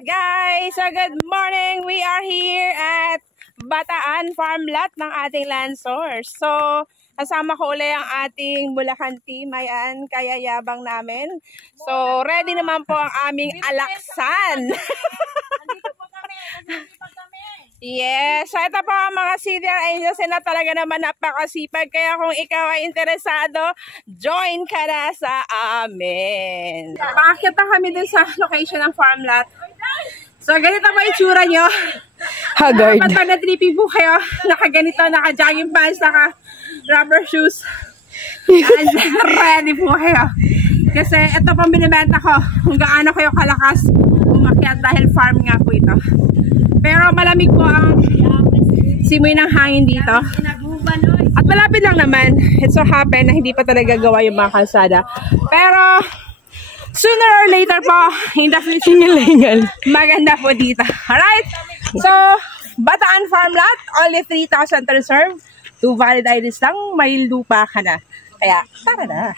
Alright guys, so good morning. We are here at Bataan Farm Lot ng ating land source. So, kasama ko ulit ang ating Bulacan team. Ayan, kaya yabang namin. So, ready naman po ang aming alaksan. Yes, so ito po ang mga CDR Angels na talaga naman napakasipag. Kaya kung ikaw ay interesado, join ka na sa amin. Pakakit na kami din sa location ng farm lot. So ganito ba itsura nyo? Haggard. Dapat na tripping po kayo, nakaganito, naka-jogging pants, naka-rubber shoes. And ready po kayo. Kasi ito pong binibenta ko kung gaano kayo kalakas umakyat dahil farm nga po ito. Pero malamig po ang simoy ng hangin dito. At malapit lang naman. It so happen na hindi pa talaga gawa yung mga kalsada. Pero sooner or later po, in the future, maganda po dito. Alright? So, Bataan Farm Lot, only 3,000 to reserve. 2 valid IDs lang, may lupa ka na. Kaya, tara na.